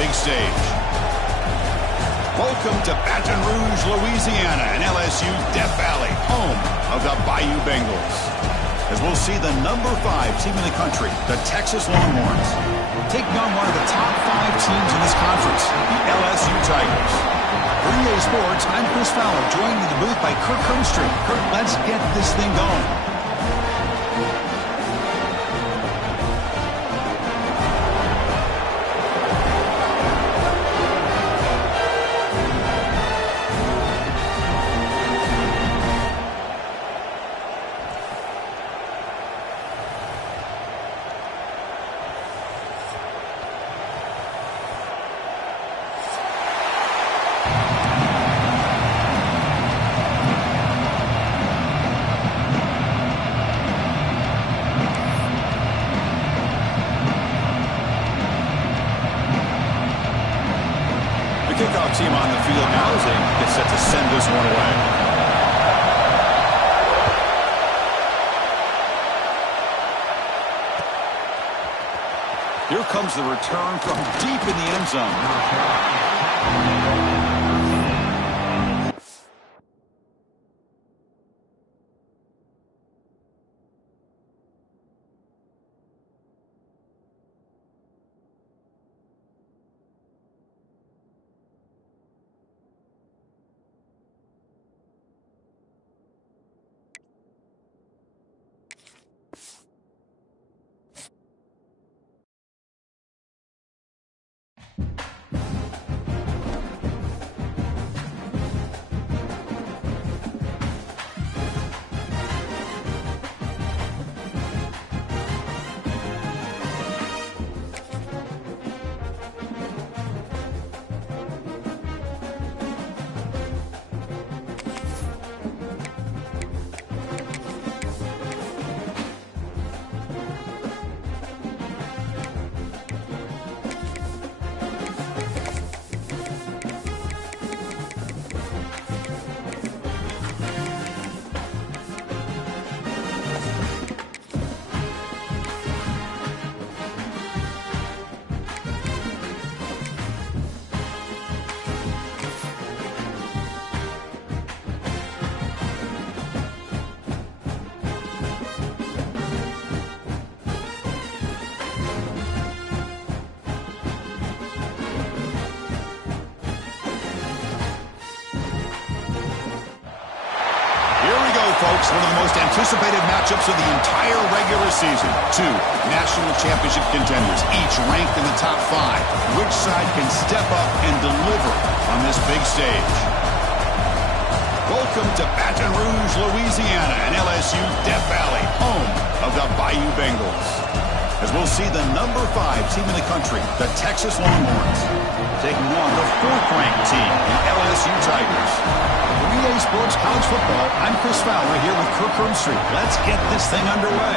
big stage. Welcome to Baton Rouge, Louisiana, and LSU's Death Valley, home of the Bayou Bengals. As we'll see the number 5 team in the country, the Texas Longhorns, taking on one of the top 5 teams in this conference, the LSU Tigers. For EA Sports, I'm Chris Fowler, joined in the booth by Kirk Crumpstreet. Kirk, let's get this thing going. Kickoff team on the field now as they get set to send this one away. Here comes the return from deep in the end zone. Folks, one of the most anticipated matchups of the entire regular season. 2 national championship contenders, each ranked in the top 5. Which side can step up and deliver on this big stage? Welcome to Baton Rouge, Louisiana, and LSU's Death Valley, home of the Bayou Bengals. As we'll see the number 5 team in the country, the Texas Longhorns, taking on the 4th-ranked team, the LSU Tigers. For EA Sports College Football, I'm Chris Fowler here with Kirk Crumpstreet. Let's get this thing underway.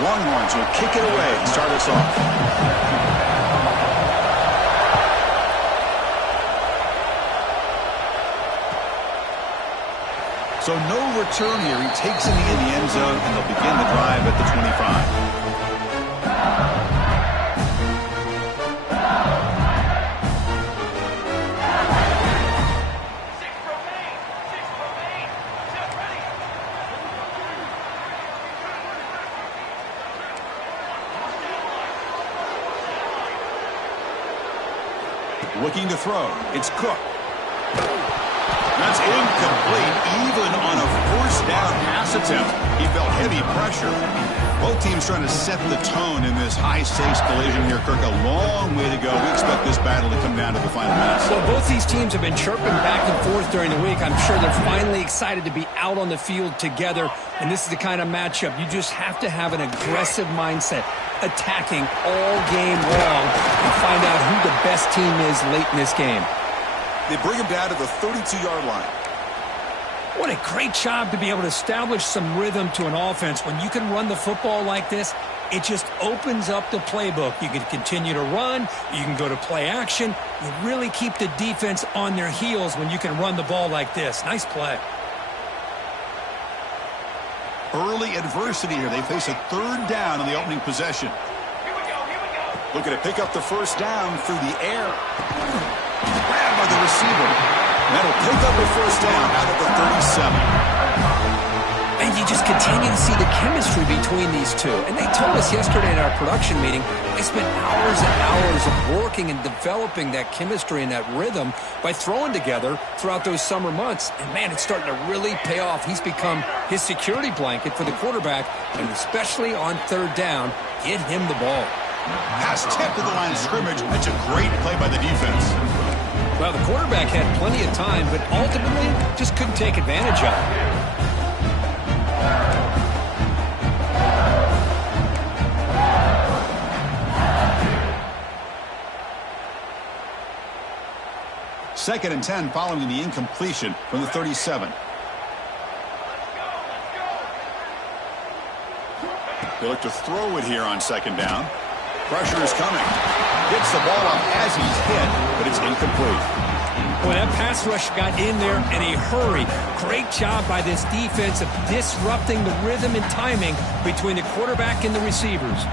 Longhorns will kick it away and start us off. So no return here. He takes it in the end zone, and they'll begin the drive at the 25. Looking to throw. It's Cook. That's incomplete. Even on a first down pass attempt, he felt heavy pressure. Both teams trying to set the tone in this high-stakes collision here, Kirk. A long way to go. We expect this battle to come down to the final minutes. Well, both these teams have been chirping back and forth during the week. I'm sure they're finally excited to be out on the field together, and this is the kind of matchup you just have to have an aggressive mindset, attacking all game long and find out who the best team is late in this game. They bring him down to the 32-yard line. What a great job to be able to establish some rhythm to an offense. When you can run the football like this, it just opens up the playbook. You can continue to run. You can go to play action. You really keep the defense on their heels when you can run the ball like this. Nice play. Early adversity here. They face a third down on the opening possession. Looking to pick up the first down through the air. Grabbed by the receiver. That'll pick up the first down out of the 37. And you just continue to see the chemistry between these two. And they told us yesterday in our production meeting, they spent hours and hours of working and developing that chemistry and that rhythm by throwing together throughout those summer months. And, man, it's starting to really pay off. He's become his security blanket for the quarterback, and especially on third down, get him the ball. Pass tipped to the line of scrimmage. That's a great play by the defense. Well, the quarterback had plenty of time, but ultimately just couldn't take advantage of it. Second and 10 following the incompletion from the 37. They look to throw it here on second down. Pressure is coming. Gets the ball up as he's hit, but it's incomplete. Well, that pass rush got in there in a hurry. Great job by this defense of disrupting the rhythm and timing between the quarterback and the receivers.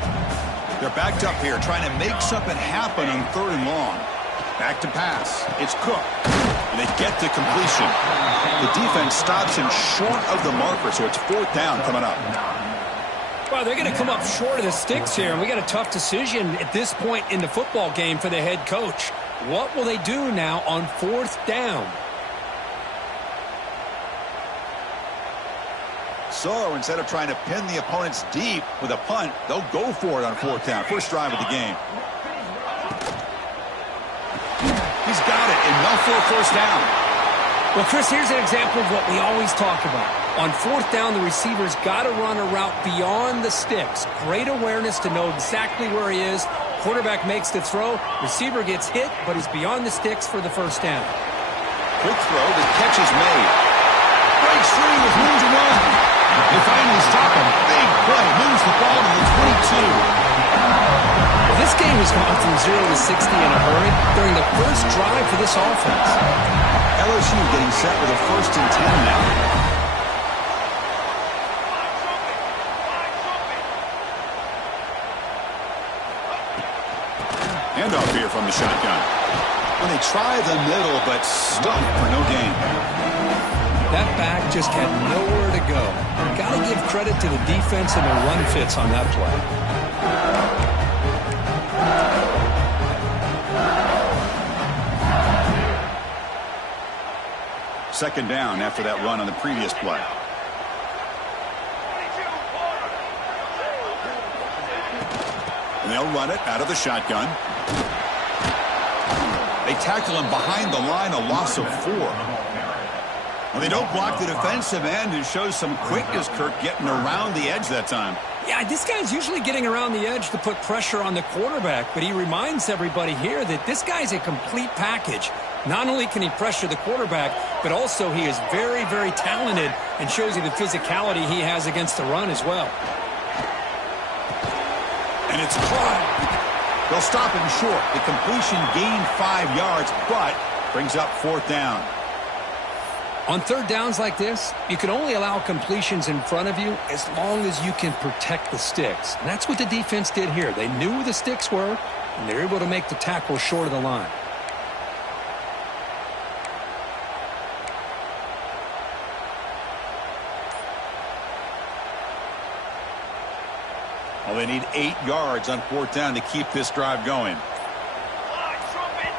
They're backed up here, trying to make something happen on third and long. Back to pass. It's Cook. And they get to completion. The defense stops him short of the marker, so it's fourth down coming up. Well, they're going to come up short of the sticks here, and we got a tough decision at this point in the football game for the head coach. What will they do now on fourth down? So instead of trying to pin the opponents deep with a punt, they'll go for it on fourth down. First drive of the game. He's got it, enough for a first down. Well, Chris, here's an example of what we always talk about. On fourth down, the receiver's got to run a route beyond the sticks. Great awareness to know exactly where he is. Quarterback makes the throw. Receiver gets hit, but he's beyond the sticks for the first down. Quick throw. The catch is made. Breaks free with room to run. They finally stop him. Big play. Moves the ball to the 22. Well, this game has gone from 0 to 60 in a hurry during the first drive for this offense. LSU getting set with a first and 10 now. Handoff here from the shotgun. When they try the middle, but stuffed for no gain. That back just had nowhere to go. Got to give credit to the defense and the run fits on that play. Second down after that run on the previous play. And they'll run it out of the shotgun. They tackle him behind the line, a loss of 4. Well, they don't block the defensive end, who shows some quickness, Kirk, getting around the edge that time. Yeah, this guy's usually getting around the edge to put pressure on the quarterback, but he reminds everybody here that this guy's a complete package. Not only can he pressure the quarterback, but also he is very, very talented and shows you the physicality he has against the run as well. And it's caught. They'll stop him short. The completion gained 5 yards, but brings up fourth down. On third downs like this, you can only allow completions in front of you as long as you can protect the sticks. And that's what the defense did here. They knew where the sticks were, and they were able to make the tackle short of the line. Well, they need 8 yards on fourth down to keep this drive going.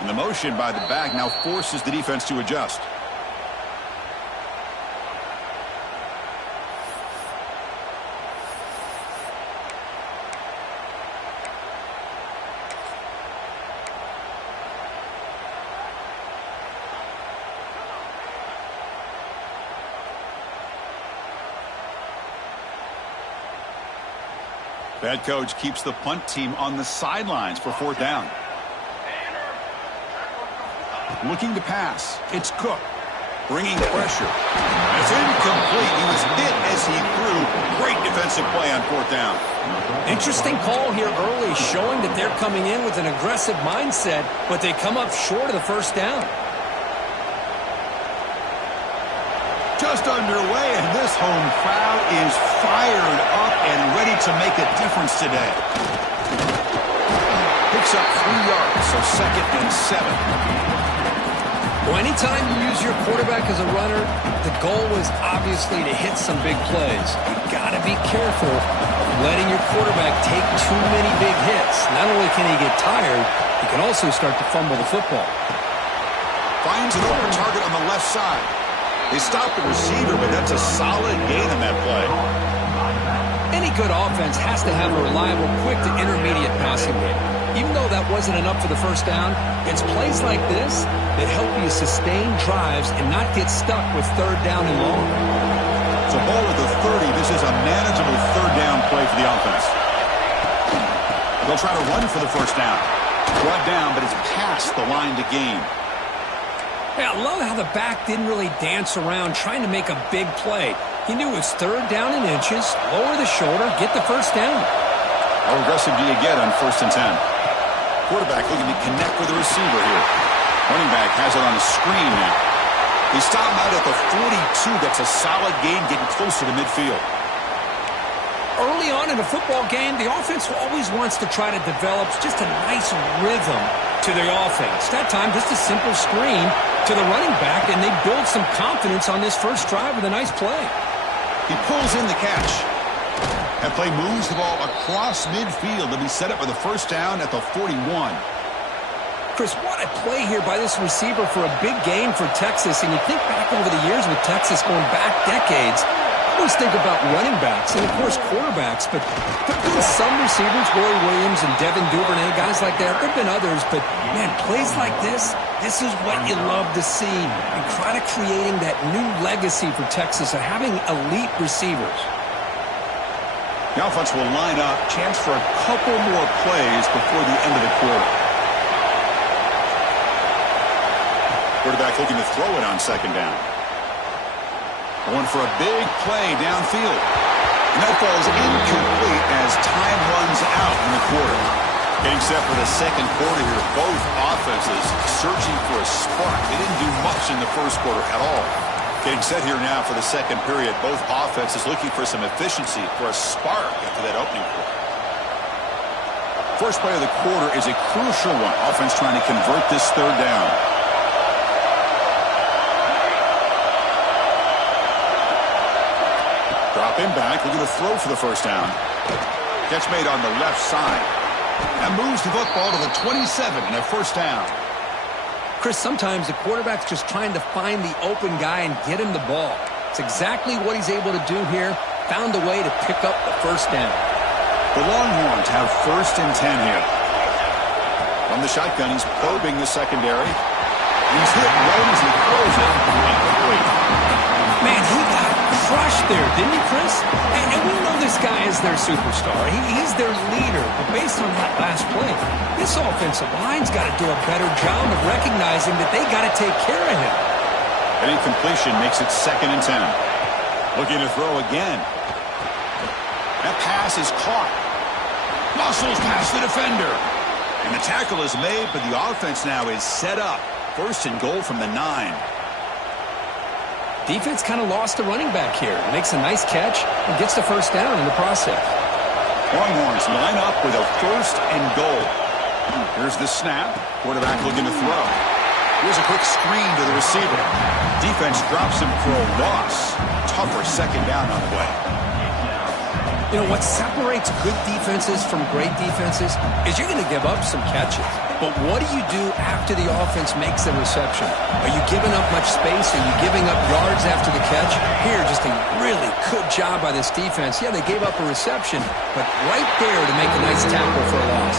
And the motion by the back now forces the defense to adjust. Head coach keeps the punt team on the sidelines for 4th down. Looking to pass. It's Cook. Bringing pressure. It's incomplete. He was hit as he threw. Great defensive play on 4th down. Interesting call here early, showing that they're coming in with an aggressive mindset, but they come up short of the 1st down. Just underway, and this home crowd is fired up and ready to make a difference today. Picks up 3 yards, so 2nd and 7. Well, anytime you use your quarterback as a runner, the goal is obviously to hit some big plays. You've got to be careful of letting your quarterback take too many big hits. Not only can he get tired, he can also start to fumble the football. Finds an open target on the left side. They stop the receiver, but that's a solid gain on that play. Any good offense has to have a reliable, quick to intermediate passing game. Even though that wasn't enough for the 1st down, it's plays like this that help you sustain drives and not get stuck with 3rd down and long. So ball at the 30. This is a manageable 3rd down play for the offense. They'll try to run for the 1st down. Brought down, but it's past the line to gain. Yeah, I love how the back didn't really dance around trying to make a big play. He knew it was 3rd down in inches, lower the shoulder, get the 1st down. How aggressive do you get on 1st and 10? Quarterback looking to connect with the receiver here. Running back has it on a screen now. He stopped out at the 42. That's a solid gain, getting closer to midfield. Early on in a football game, the offense always wants to try to develop just a nice rhythm to their offense. That time, just a simple screen to the running back, and they build some confidence on this 1st drive with a nice play. He pulls in the catch. That play moves the ball across midfield to be set up for the 1st down at the 41. Chris, what a play here by this receiver for a big game for Texas. And you think back over the years with Texas going back decades, I always think about running backs and, of course, quarterbacks. But there have been some receivers, Roy Williams and Devin Duvernay, guys like that. There have been others. But, man, plays like this is what you love to see. And kind of creating that new legacy for Texas of having elite receivers. The offense will line up. Chance for a couple more plays before the end of the quarter. Quarterback looking to throw it on 2nd down. Going for a big play downfield. And that falls incomplete as time runs out in the quarter. Getting set for the 2nd quarter here. Both offenses searching for a spark. They didn't do much in the 1st quarter at all. Getting set here now for the 2nd period. Both offenses looking for some efficiency, for a spark after that opening quarter. First play of the quarter is a crucial one. Offense trying to convert this 3rd down. Drop him back. Looking to throw for the 1st down. Catch made on the left side. That moves the football to the 27 and a 1st down. Chris, sometimes the quarterback's just trying to find the open guy and get him the ball. It's exactly what he's able to do here. Found a way to pick up the 1st down. The Longhorns have 1st and 10 here. From the shotgun, he's probing the secondary. He's hit right as he throws it. Incomplete. Man, he got crushed there, didn't he, Chris? And we know this guy is their superstar. He's their leader. But based on that last play, this offensive line's got to do a better job of recognizing that they got to take care of him. An incompletion makes it 2nd and 10. Looking to throw again. That pass is caught. Muscles past the defender. And the tackle is made, but the offense now is set up. 1st and goal from the 9. Defense kind of lost the running back here. Makes a nice catch and gets the 1st down in the process. Longhorns line up with a 1st and goal. Here's the snap. Quarterback looking to throw. Here's a quick screen to the receiver. Defense drops him for a loss. Tougher 2nd down on the way. You know, what separates good defenses from great defenses is you're going to give up some catches. But what do you do after the offense makes the reception? Are you giving up much space? Are you giving up yards after the catch? Here, just a really good job by this defense. Yeah, they gave up a reception, but right there to make a nice tackle for a loss.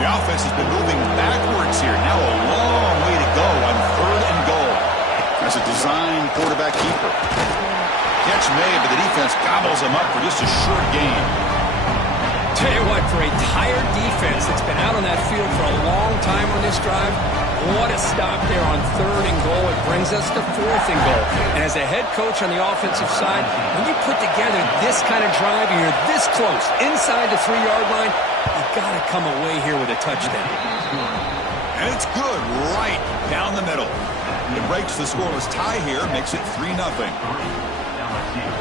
The offense has been moving backwards here. Now a long way to go on 3rd and goal. has a design quarterback keeper. Catch made, but the defense gobbles him up for just a short gain. Tell you what, for a tired defense that's been out on that field for a long time on this drive, what a stop there on 3rd and goal. It brings us to 4th and goal. And as a head coach on the offensive side, when you put together this kind of drive and you're this close inside the 3-yard line, you got to come away here with a touchdown. And it's good right down the middle. It breaks the scoreless tie here, makes it 3-0.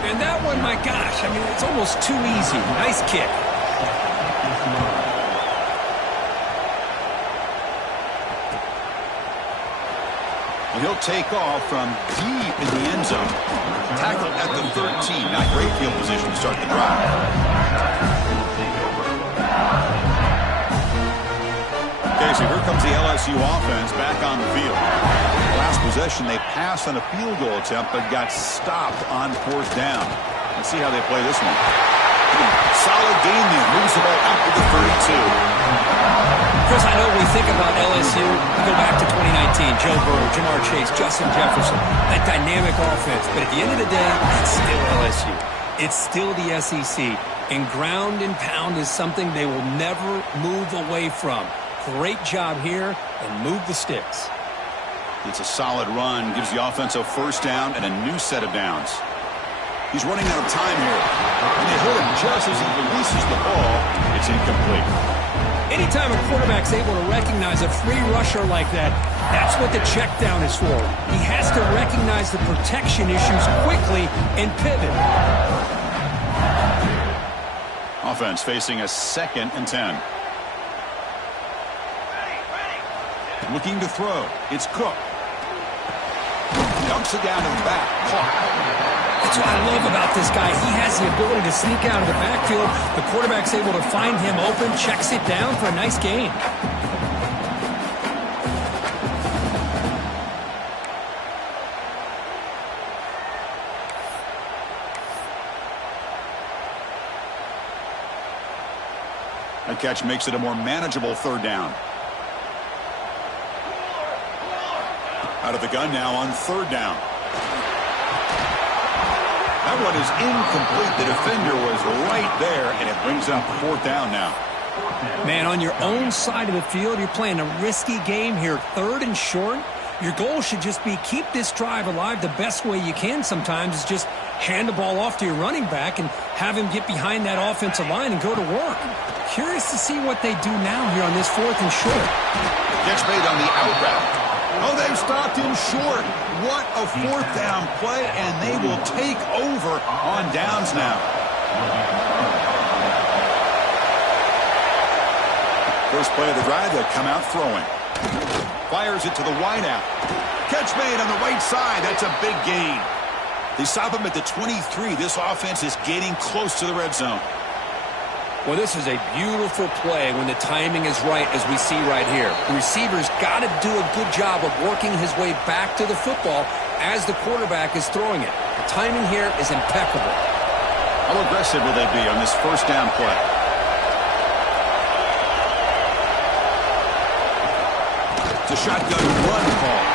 And that one, my gosh, I mean, it's almost too easy. Nice kick. He'll take off from deep in the end zone. Tackled at the 13. Not great field position to start the drive. Okay, so here comes the LSU offense back on the field. Last possession, they passed on a field goal attempt, but got stopped on 4th down. Let's see how they play this one. Solid game there. Moves the ball up to the 32. Chris, I know we think about LSU. We go back to 2019. Joe Burrow, Jamar Chase, Justin Jefferson. That dynamic offense. But at the end of the day, it's still LSU. It's still the SEC. And ground and pound is something they will never move away from. Great job here, and move the sticks. It's a solid run. Gives the offense a 1st down and a new set of downs. He's running out of time here. And they hit him just as he releases the ball. It's incomplete. Anytime a quarterback's able to recognize a free rusher like that, that's what the check down is for. He has to recognize the protection issues quickly and pivot. Offense facing a 2nd and 10. Looking to throw. It's Cook. Dumps it down to the back. Caught. That's what I love about this guy. He has the ability to sneak out of the backfield. The quarterback's able to find him open, checks it down for a nice gain. That catch makes it a more manageable 3rd down. Out of the gun now on 3rd down. That one is incomplete. The defender was right there, and it brings up 4th down now. Man, on your own side of the field, you're playing a risky game here. 3rd and short. Your goal should just be keep this drive alive the best way you can sometimes is just hand the ball off to your running back and have him get behind that offensive line and go to work. Curious to see what they do now here on this 4th and short. Gets made on the out route. Oh, they've stopped him short. What a 4th down play, and they will take over on downs now. First play of the drive, they'll come out throwing. Fires it to the wideout. Catch made on the right side. That's a big gain. They stop him at the 23. This offense is getting close to the red zone. Well, this is a beautiful play when the timing is right, as we see right here. The receiver's got to do a good job of working his way back to the football as the quarterback is throwing it. The timing here is impeccable. How aggressive will they be on this 1st down play? It's a shotgun run call.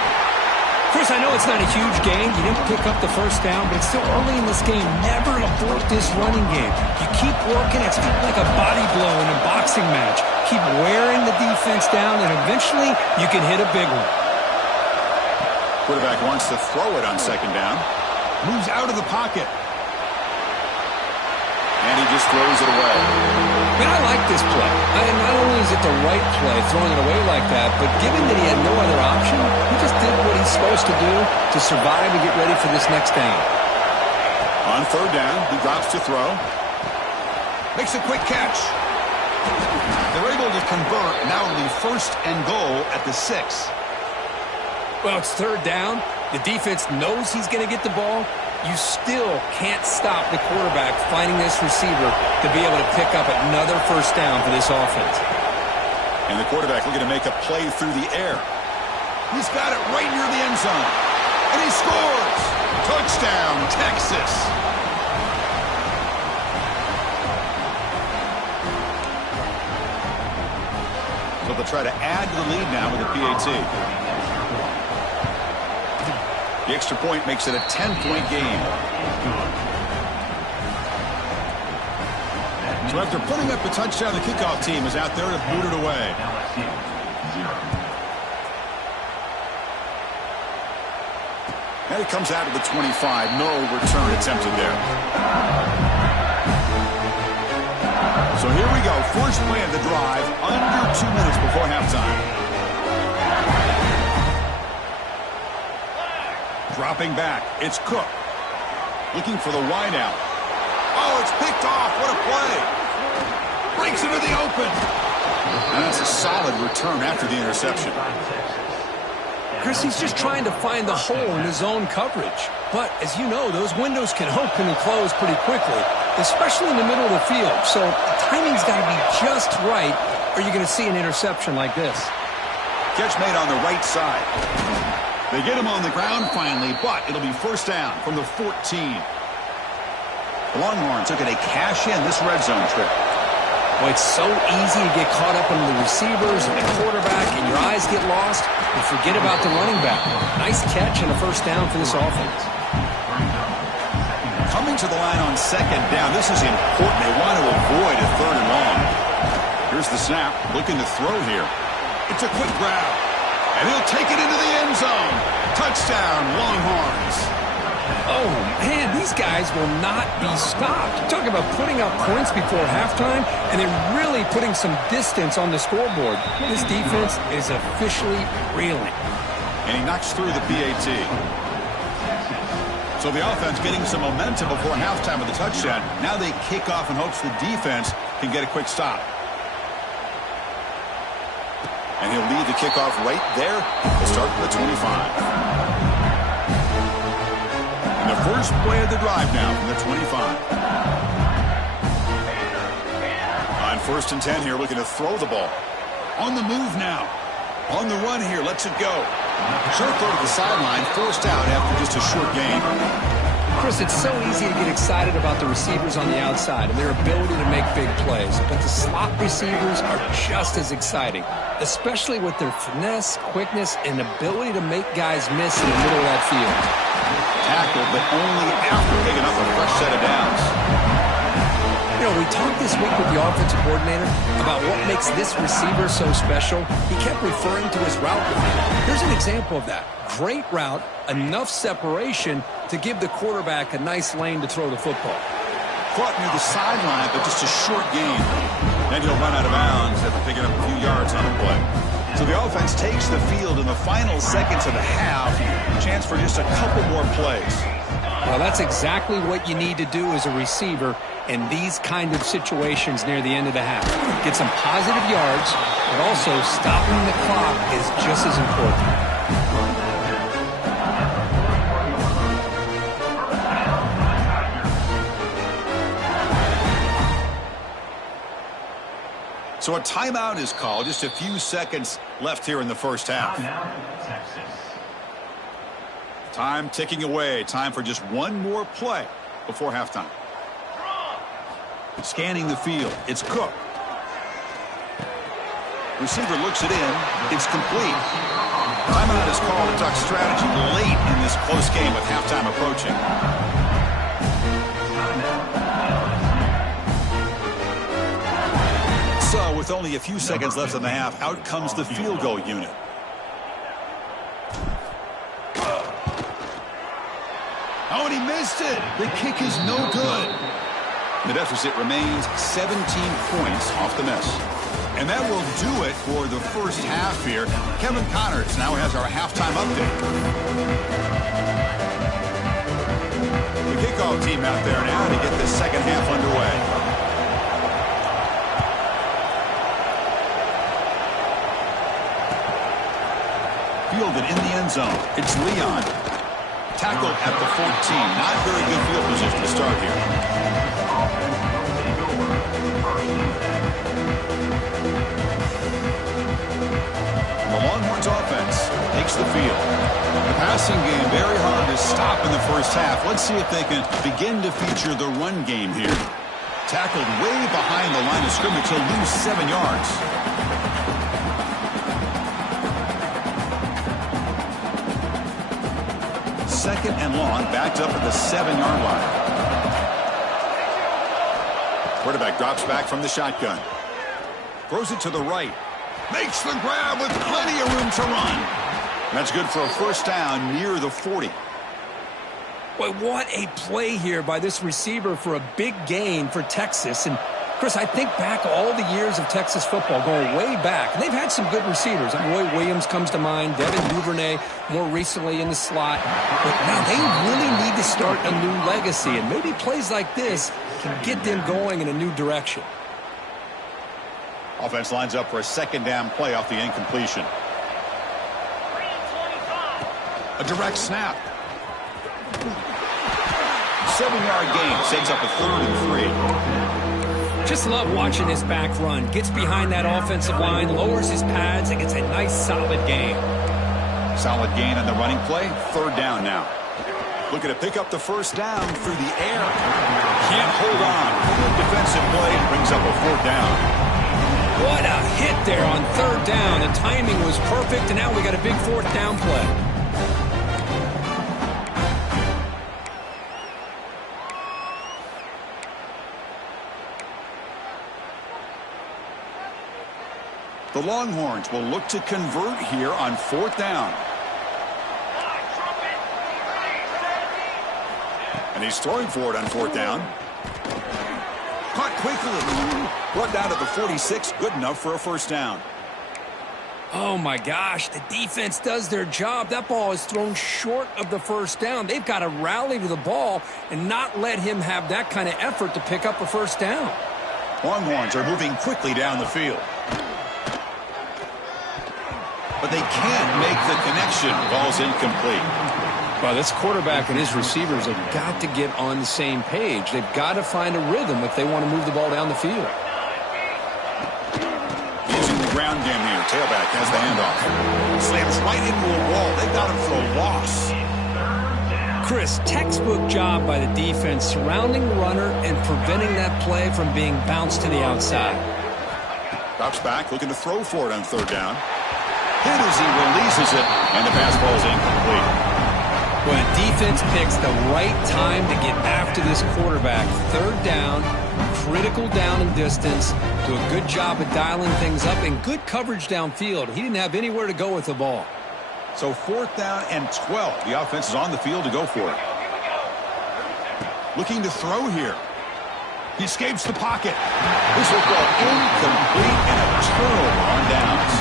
Chris, I know it's not a huge gain. You didn't pick up the 1st down, but it's still early in this game. Never abort this running game. You keep working. It's like a body blow in a boxing match. Keep wearing the defense down, and eventually you can hit a big one. Quarterback wants to throw it on 2nd down. Moves out of the pocket. And he just throws it away. Man, I like this play. Not only is it the right play, throwing it away like that, but given that he had no other option, he just did what he's supposed to do to survive and get ready for this next down. On 3rd down, he drops to throw. Makes a quick catch. They're able to convert. Now it'll be 1st and goal at the 6. Well, it's 3rd down. The defense knows he's going to get the ball. You still can't stop the quarterback finding this receiver to be able to pick up another 1st down for this offense. And the quarterback looking to make a play through the air. He's got it right near the end zone. And he scores! Touchdown, Texas! So they'll try to add to the lead now with a PAT. The extra point makes it a 10-point game. So after putting up the touchdown, the kickoff team is out there to boot it away. And it comes out of the 25. No return attempted there. So here we go. First play of the drive, under 2 minutes before halftime. Dropping back. It's Cook. Looking for the wideout. Oh, it's picked off. What a play. Breaks into the open. And that's a solid return after the interception. Chris, he's just trying to find the hole in his own coverage. But, as you know, those windows can open and close pretty quickly, especially in the middle of the field. So the timing's got to be just right, or you're going to see an interception like this. Catch made on the right side. They get him on the ground finally, but it'll be first down from the 14. The Longhorns looking to cash in this red zone trip. Boy, it's so easy to get caught up in the receivers and the quarterback, and your eyes get lost, and forget about the running back. Nice catch and a first down for this offense. Coming to the line on second down, this is important. They want to avoid a third and long. Here's the snap, looking to throw here. It's a quick grab, and he'll take it into the end zone. Touchdown, Longhorns. Oh, man, these guys will not be stopped. Talk about putting up points before halftime, and then really putting some distance on the scoreboard. This defense is officially reeling. And he knocks through the PAT. So the offense getting some momentum before halftime with the touchdown. Now they kick off in hopes the defense can get a quick stop. And he'll lead the kickoff right there. We'll start from the 25. And the first play of the drive now from the 25. On 1st and 10 here, looking to throw the ball. On the move now. On the run here, lets it go. Short throw to the sideline, forced out after just a short gain. Chris, it's so easy to get excited about the receivers on the outside and their ability to make big plays. But the slot receivers are just as exciting, especially with their finesse, quickness, and ability to make guys miss in the middle of that field. Tackled, but only after picking up a fresh set of downs. You know, we talked this week with the offensive coordinator about what makes this receiver so special. He kept referring to his route running. Here's an example of that. Great route, enough separation to give the quarterback a nice lane to throw the football. Caught near the sideline, but just a short gain. Then he'll run out of bounds after picking up a few yards on the play. So the offense takes the field in the final seconds of the half. Chance for just a couple more plays. Well, that's exactly what you need to do as a receiver in these kind of situations near the end of the half. Get some positive yards, but also stopping the clock is just as important. So a timeout is called. Just a few seconds left here in the first half. Time ticking away. Time for just one more play before halftime. Scanning the field. It's Cook. Receiver looks it in. It's complete. Timeout is called. A Duck strategy late in this close game with halftime approaching. So with only a few seconds left in the half, out comes the field goal unit. Oh, and he missed it. The kick is no good. The deficit remains 17 points off the miss. And that will do it for the first half here. Kevin Connors now has our halftime update. The kickoff team out there now to get this second half underway. Fielded in the end zone. It's Leon. Tackled at the 14. Not very good field position to start here. The Longhorns offense takes the field. The passing game very hard to stop in the first half. Let's see if they can begin to feature the run game here. Tackled way behind the line of scrimmage. He'll lose 7 yards. second and long, backed up at the 7-yard line. Quarterback drops back from the shotgun. Throws it to the right. Makes the grab with plenty of room to run. That's good for a first down near the 40. Boy, what a play here by this receiver for a big gain for Texas. And, Chris, I think back all the years of Texas football, going way back. And they've had some good receivers. Roy Williams comes to mind, Devin Duvernay more recently in the slot. But now they really need to start a new legacy. And maybe plays like this can get them going in a new direction. Offense lines up for a second down play off the incompletion. A direct snap. 7-yard gain sets up a 3rd and 3. Just love watching his back run. Gets behind that offensive line, lowers his pads, and gets a nice solid gain. Solid gain on the running play. 3rd down now. Looking to pick up the first down through the air. Can't hold on. Good defensive play brings up a 4th down. What a hit there on 3rd down. The timing was perfect, and now we got a big 4th down play. The Longhorns will look to convert here on 4th down. And he's throwing for it on 4th down. Caught quickly. Brought down to the 46. Good enough for a first down. Oh, my gosh. The defense does their job. That ball is thrown short of the first down. They've got to rally to the ball and not let him have that kind of effort to pick up a first down. Longhorns are moving quickly down the field. But they can't make the connection. Ball's incomplete. Well, this quarterback and his receivers have got to get on the same page. They've got to find a rhythm if they want to move the ball down the field. Using the ground game here. Tailback has the handoff. Slams right into a wall. They got him for a loss. Chris, textbook job by the defense surrounding the runner and preventing that play from being bounced to the outside. Drops back, looking to throw for it on 3rd down. Hit as he releases it, and the pass ball is incomplete. When a defense picks the right time to get after this quarterback, 3rd down, critical down and distance, do a good job of dialing things up, and good coverage downfield. He didn't have anywhere to go with the ball. So 4th down and 12. The offense is on the field to go for it. Looking to throw here. He escapes the pocket. This will go incomplete and a turnover on downs.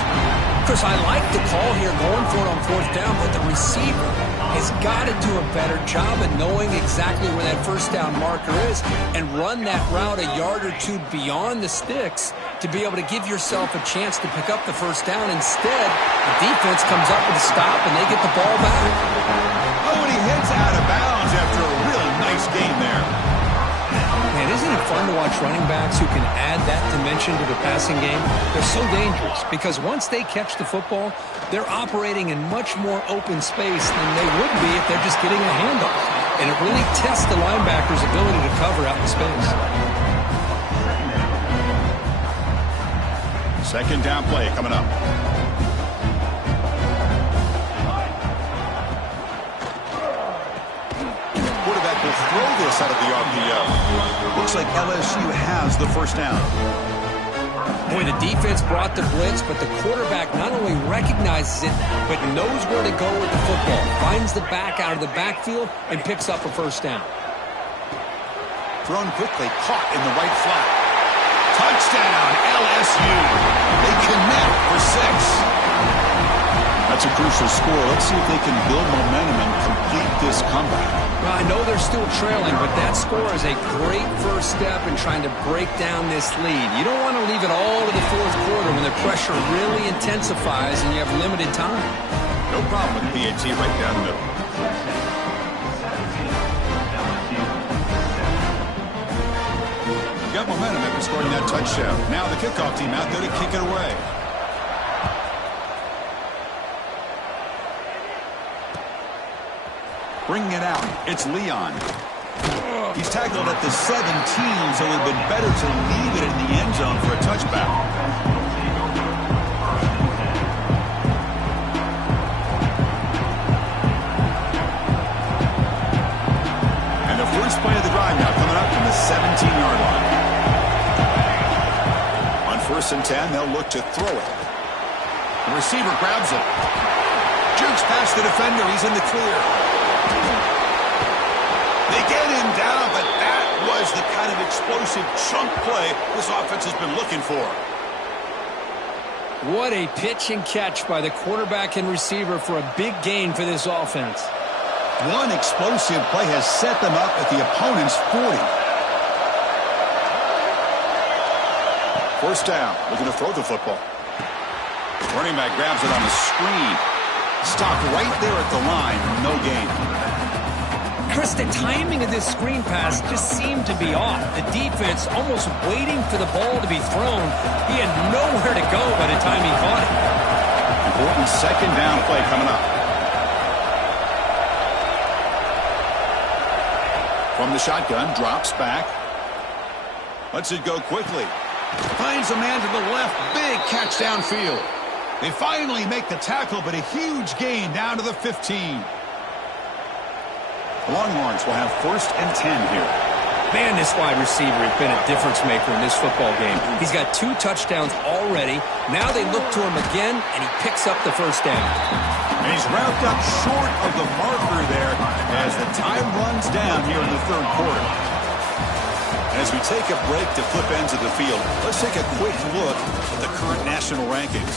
Chris, I like the call here going for it on 4th down, but the receiver has got to do a better job of knowing exactly where that first down marker is and run that route a yard or two beyond the sticks to be able to give yourself a chance to pick up the first down. Instead, the defense comes up with a stop and they get the ball back. Oh, and he hits out of bounds after a really nice game there. Man, isn't it fun to watch running backs who can add that dimension to the passing game? They're so dangerous because once they catch the football, they're operating in much more open space than they would be if they're just getting a handoff. And it really tests the linebacker's ability to cover out in space. 2nd down play coming up. Quarterback will throw this out of the RPO. Looks like LSU has the first down. Boy, the defense brought the blitz, but the quarterback not only recognizes it, but knows where to go with the football. Finds the back out of the backfield and picks up a first down. Thrown quickly, caught in the right flat. Touchdown, LSU. They connect for 6. That's a crucial score. Let's see if they can build momentum and complete this comeback. Well, I know they're still trailing, but that score is a great first step in trying to break down this lead. You don't want to leave it all to the 4th quarter when the pressure really intensifies and you have limited time. No problem with PAT right down the middle. Got momentum after scoring that touchdown. Now the kickoff team out there to kick it away. Bringing it out, it's Leon. He's tackled at the 17, so it would have been better to leave it in the end zone for a touchback. First play of the drive now coming up from the 17-yard line. On 1st and 10, they'll look to throw it. The receiver grabs it. Jukes past the defender. He's in the clear. They get him down, but that was the kind of explosive chunk play this offense has been looking for. What a pitch and catch by the quarterback and receiver for a big gain for this offense. One explosive play has set them up at the opponent's 40. First down, looking to throw the football. Running back grabs it on the screen. Stopped right there at the line, no gain. Chris, the timing of this screen pass just seemed to be off. The defense almost waiting for the ball to be thrown. He had nowhere to go by the time he caught it. Important second down play coming up. From the shotgun, drops back. Lets it go quickly. Finds a man to the left. Big catch downfield. They finally make the tackle, but a huge gain down to the 15. The Longhorns will have 1st and 10 here. Man, this wide receiver has been a difference maker in this football game. He's got 2 touchdowns already. Now they look to him again, and he picks up the first down. And he's wrapped up short of the marker there as the time runs down here in the 3rd quarter. As we take a break to flip ends of the field, let's take a quick look at the current national rankings.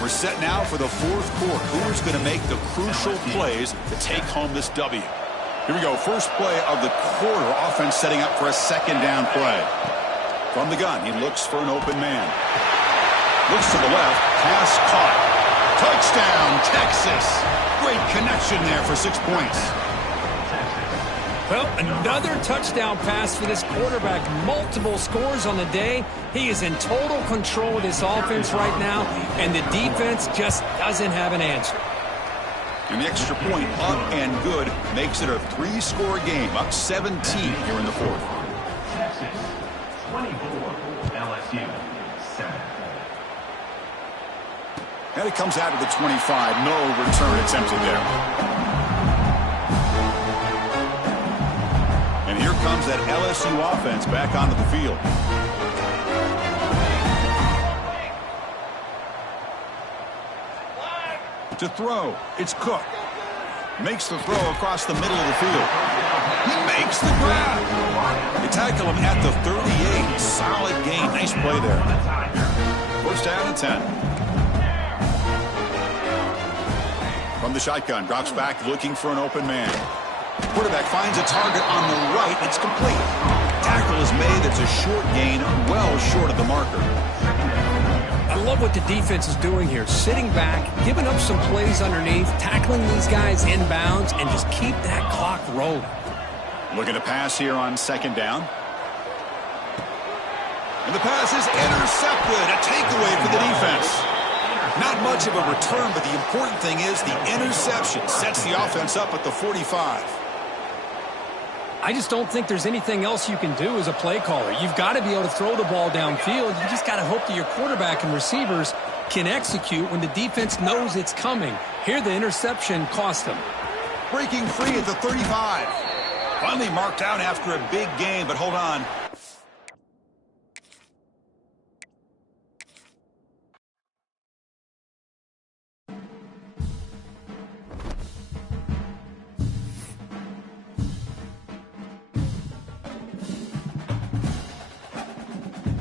We're set now for the 4th quarter. Who's going to make the crucial plays to take home this W? Here we go. First play of the quarter. Offense setting up for a second down play. From the gun, he looks for an open man. Looks to the left. Pass caught. Touchdown, Texas. Great connection there for 6 points. Well, another touchdown pass for this quarterback. Multiple scores on the day. He is in total control of this offense right now, and the defense just doesn't have an answer. And the extra point up and good makes it a 3-score game, up 17 here in the 4th. Texas 24, LSU 7. And it comes out of the 25. No return attempted there. And here comes that LSU offense back onto the field. To throw, it's Cook. Makes the throw across the middle of the field. He makes the grab. They tackle him at the 38. Solid gain. Nice play there. First down and 10. From the shotgun, drops back looking for an open man. Quarterback finds a target on the right. It's complete. Tackle is made. It's a short gain, well short of the marker. I love what the defense is doing here. Sitting back, giving up some plays underneath, tackling these guys inbounds, and just keep that clock rolling. Looking to pass here on second down. And the pass is intercepted. A takeaway for the defense. Not much of a return, but the important thing is the interception sets the offense up at the 45. I just don't think there's anything else you can do as a play caller. You've got to be able to throw the ball downfield. You just got to hope that your quarterback and receivers can execute when the defense knows it's coming. Here, the interception cost them. Breaking free at the 35. Finally marked out after a big game, but hold on.